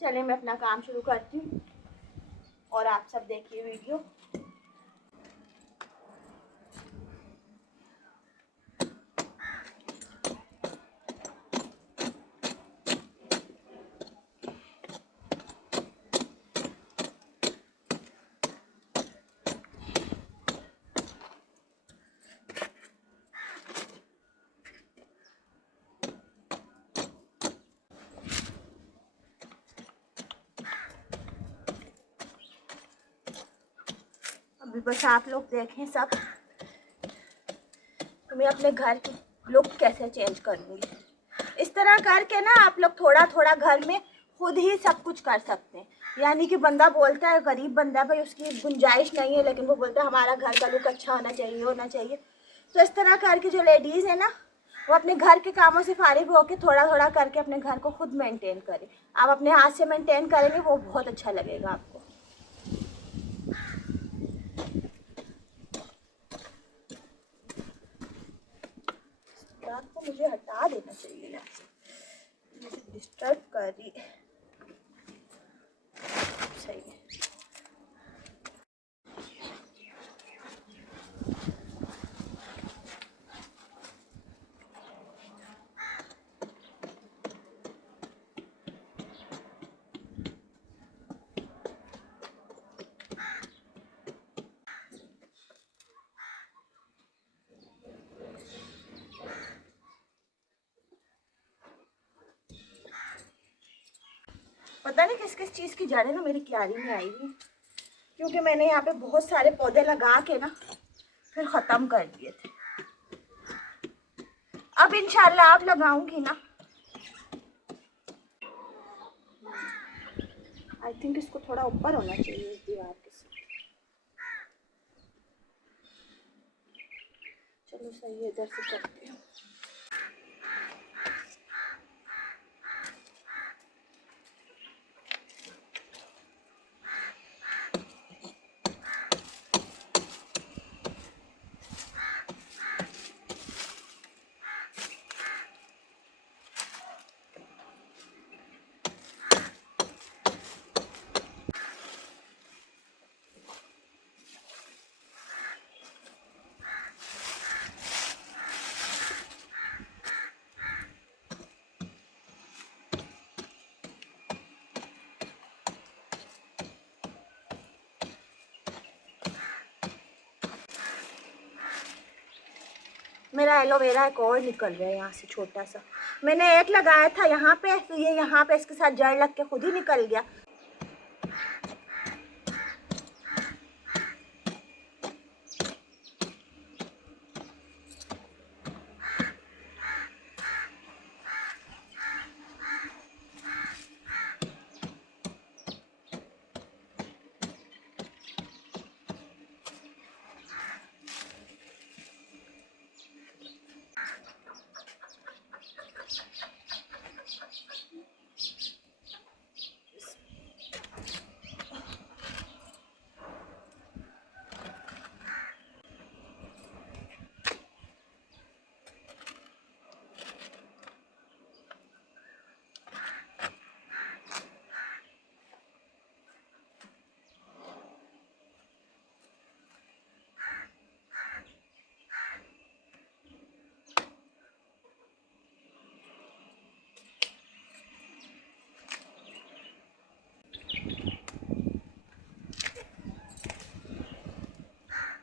चलिए मैं अपना काम शुरू करती हूँ और आप सब देखिए वीडियो। अभी बस आप लोग देखें सब, तो मैं अपने घर की लुक कैसे चेंज करूँगी। इस तरह करके ना आप लोग थोड़ा थोड़ा घर में खुद ही सब कुछ कर सकते हैं। यानी कि बंदा बोलता है, गरीब बंदा, भाई उसकी गुंजाइश नहीं है, लेकिन वो बोलता है हमारा घर का लुक अच्छा होना चाहिए। तो इस तरह करके जो लेडीज़ है ना, वो अपने घर के कामों से फारिग होकर थोड़ा थोड़ा करके अपने घर को खुद मेंटेन करें। आप अपने हाथ से मेंटेन करेंगे, वो बहुत अच्छा लगेगा आपको। बात को मुझे हटा देना चाहिए यहाँ से, मुझे डिस्टर्ब कर रही है। सही है। पता नहीं किस किस चीज़ की जड़ें ना मेरी क्यारी में आई हुई, क्योंकि मैंने यहाँ पे बहुत सारे पौधे लगा के ना फिर ख़त्म कर दिए थे। अब इंशाल्लाह आप लगाऊंगी ना। आई थिंक इसको थोड़ा ऊपर होना चाहिए इस दीवार के साथ। चलो सही है, इधर से करती हूँ। मेरा एलोवेरा एक और निकल गया यहाँ से, छोटा सा। मैंने एक लगाया था यहाँ पे, तो ये यहाँ पे इसके साथ जड़ लग के खुद ही निकल गया।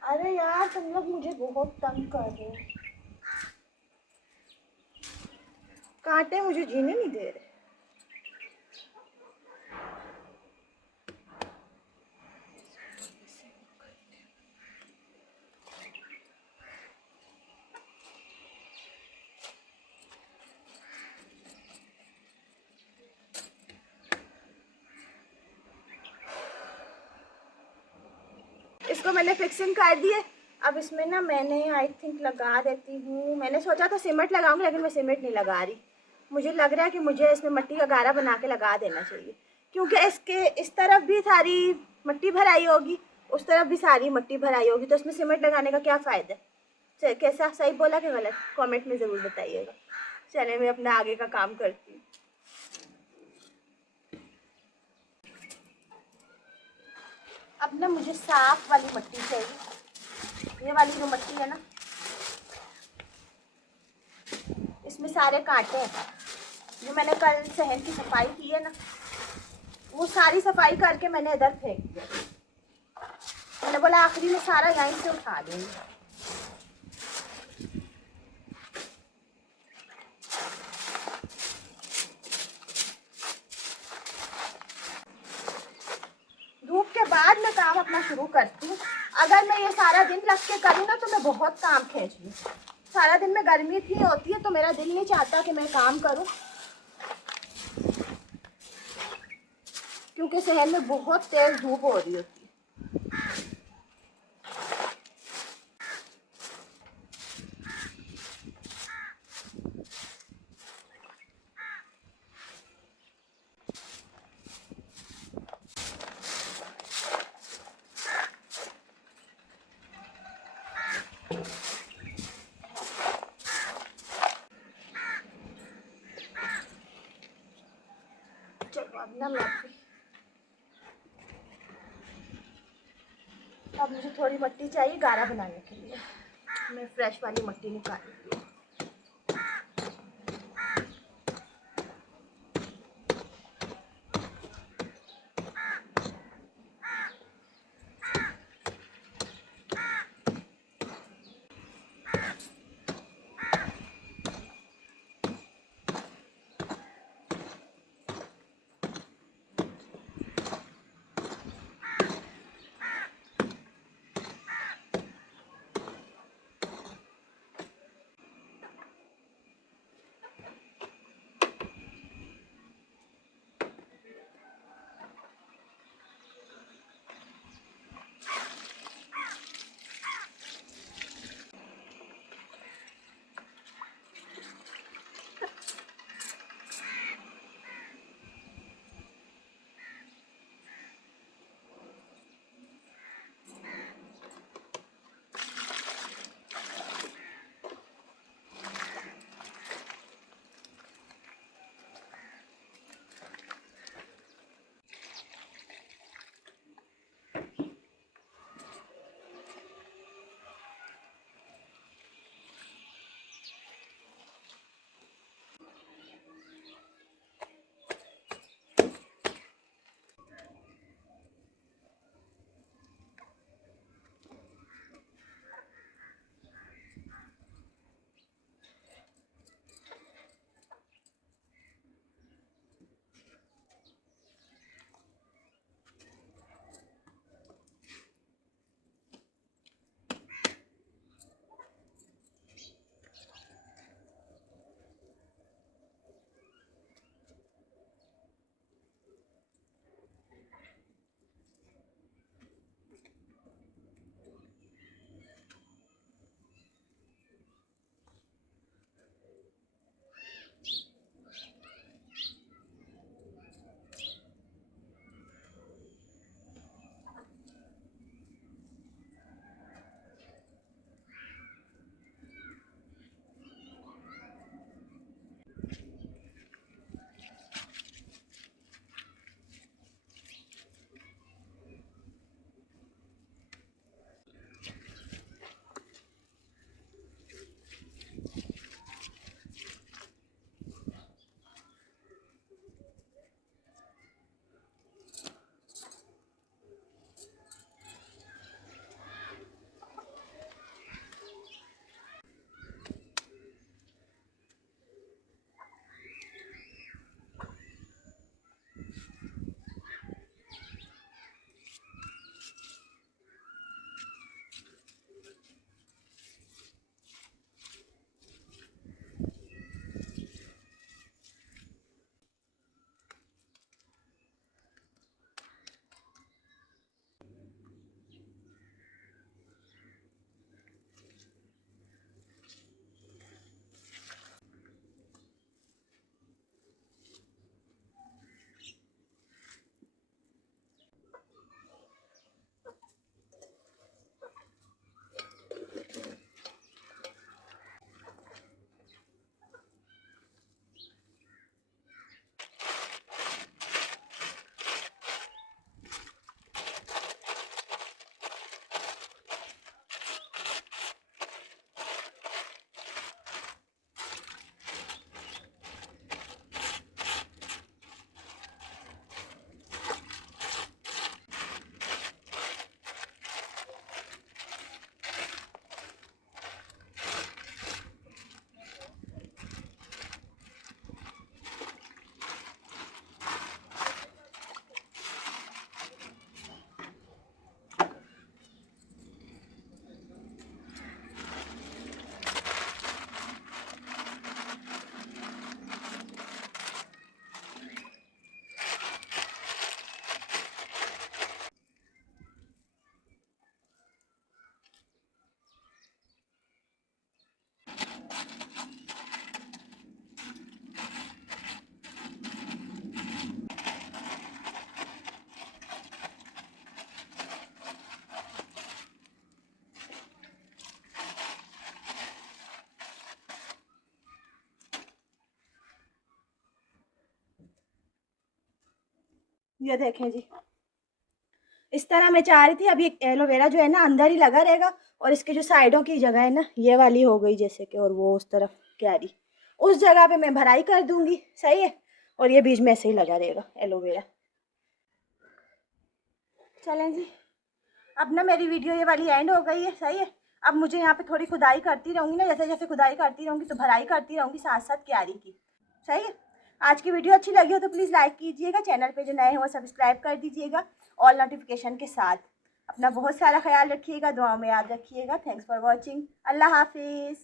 अरे यार तुम लोग मुझे बहुत तंग कर रहे हो, कांटे मुझे जीने नहीं दे रहे। इसको मैंने फिक्सिंग कर दी है। अब इसमें ना मैंने आई थिंक लगा देती हूँ। मैंने सोचा था सीमेंट लगाऊंगी, लेकिन मैं सीमेंट नहीं लगा रही। मुझे लग रहा है कि मुझे इसमें मिट्टी का गारा बना के लगा देना चाहिए, क्योंकि इसके इस तरफ भी सारी मिट्टी भराई होगी, उस तरफ भी सारी मिट्टी भराई होगी, तो इसमें सीमेंट लगाने का क्या फ़ायदा। कैसा, सही बोला कि गलत, कमेंट में ज़रूर बताइएगा। चलिए मैं अपना आगे का काम करती हूँ। अब ना मुझे साफ वाली मिट्टी चाहिए। ये वाली जो मिट्टी है ना, इसमें सारे कांटे हैं। जो मैंने कल सहन की सफाई की है ना, वो सारी सफाई करके मैंने इधर फेंक दिया। मैंने बोला आखिरी में सारा यहीं से उठा लूँगी। धूप के बाद मैं काम अपना शुरू करती हूँ। अगर मैं ये सारा दिन लग के करूँ ना तो मैं बहुत काम खींच लूँ। सारा दिन में गर्मी इतनी होती है तो मेरा दिल नहीं चाहता कि मैं काम करूँ, क्योंकि शहर में बहुत तेज धूप हो रही होती है। चलो अब ना अब मुझे थोड़ी मिट्टी चाहिए गारा बनाने के लिए। मैं फ्रेश वाली मिट्टी निकालती हूँ। ये देखें जी, इस तरह मैं चाह रही थी। अभी एलोवेरा जो है ना अंदर ही लगा रहेगा, और इसके जो साइडों की जगह है ना ये वाली हो गई जैसे कि, और वो उस तरफ क्यारी, उस जगह पे मैं भराई कर दूंगी, सही है। और ये बीच में ऐसे ही लगा रहेगा एलोवेरा। चलें जी, अब ना मेरी वीडियो ये वाली एंड हो गई है, सही है। अब मुझे यहाँ पे थोड़ी खुदाई करती रहूँगी ना, जैसे जैसे खुदाई करती रहूँगी तो भराई करती रहूँगी साथ साथ क्यारी की, सही है। आज की वीडियो अच्छी लगी हो तो प्लीज़ लाइक कीजिएगा, चैनल पे जो नए हो सब्सक्राइब कर दीजिएगा ऑल नोटिफिकेशन के साथ। अपना बहुत सारा ख्याल रखिएगा, दुआओं में याद रखिएगा। Thanks for watching. अल्लाह हाफिज़।